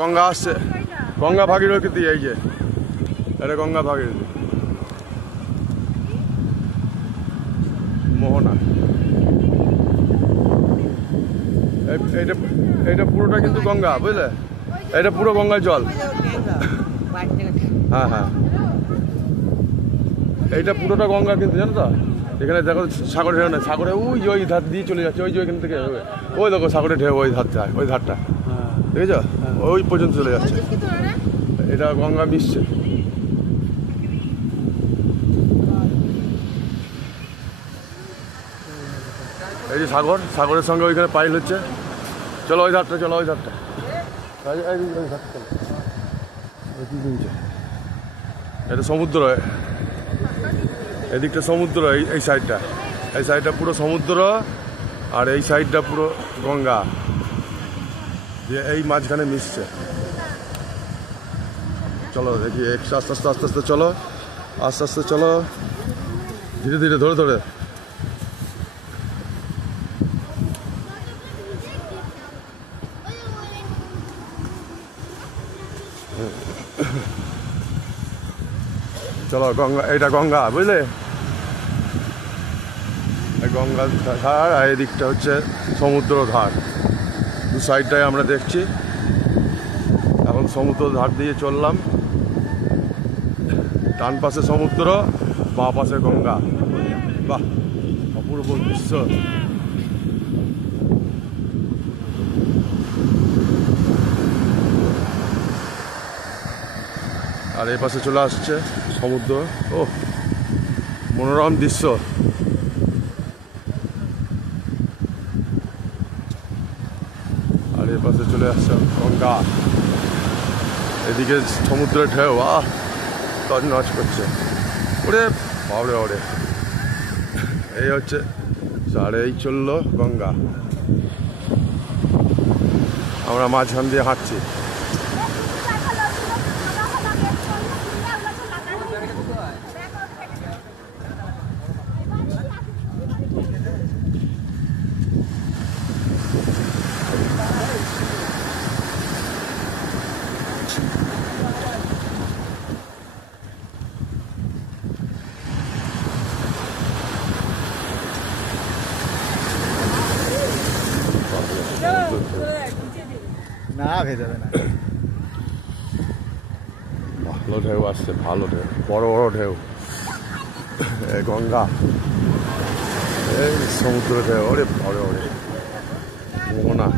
গঙ্গা আসছে, গঙ্গা ভাগীরথী। এই যে এটা গঙ্গা ভাগীরথী, মোহনা। এইটা এইটা পুরোটা কিন্তু গঙ্গা, বুঝলে? এটা পুরো গঙ্গার জল। হ্যাঁ হ্যাঁ, এইটা পুরোটা গঙ্গা কিন্তু, জানো তো? এখানে দেখো সাগরের ঢেউ না, সাগরে ওই ধার দিয়ে চলে যাচ্ছে, ওই যে ওইখান থেকে ওই দেখো সাগরের ঢেউ, ওই ধার যায়, ওই ধারটা দেখেছ, ওই পর্যন্ত চলে যাচ্ছে। এটা গঙ্গা মিশছে। এই যে সাগর, সাগরের সঙ্গে ওইখানে পাইল হচ্ছে। চলো ওই ধারটা, চলো ওই ধারটা, এটা সমুদ্র, এদিকটা সমুদ্র, এই সাইডটা, এই সাইডটা পুরো সমুদ্র, আর এই সাইডটা পুরো গঙ্গা দিয়ে এই মাঝখানে মিশছে। চলো দেখি আস্তে আস্তে আস্তে আস্তে চলো, আস্তে আস্তে চলো, ধীরে ধীরে, ধরে ধরে। চলো গঙ্গা, এইটা গঙ্গা, বুঝলে? গঙ্গার ধার, আর এদিকটা হচ্ছে সমুদ্র ধার। দু সাইডটাই আমরা দেখছি। এখন সমুদ্র ধার দিয়ে চললাম, ডান পাশে সমুদ্র, বাঁ পাশে গঙ্গা। বাহ, অপূর্ব দৃশ্য। আর এই পাশে চলে আসছে সমুদ্র। ও, মনোরম দৃশ্য। আর এই পাশে চলে আসছে গঙ্গা, এদিকে সমুদ্রের ঢেউ তছনছ করছে। ওরে বাবরে ওরে, এই হচ্ছে, আর এই চললো গঙ্গা, আমরা মাঝখান দিয়ে হাঁটছি। না ভেজাবে না, ভালো ঢেউ আসছে, ভালো ঢেউ, বড় বড় ঢেউ। গঙ্গা, এই সমুদ্র ঢেউ, ওরে ওরে ওরে, মোহনা।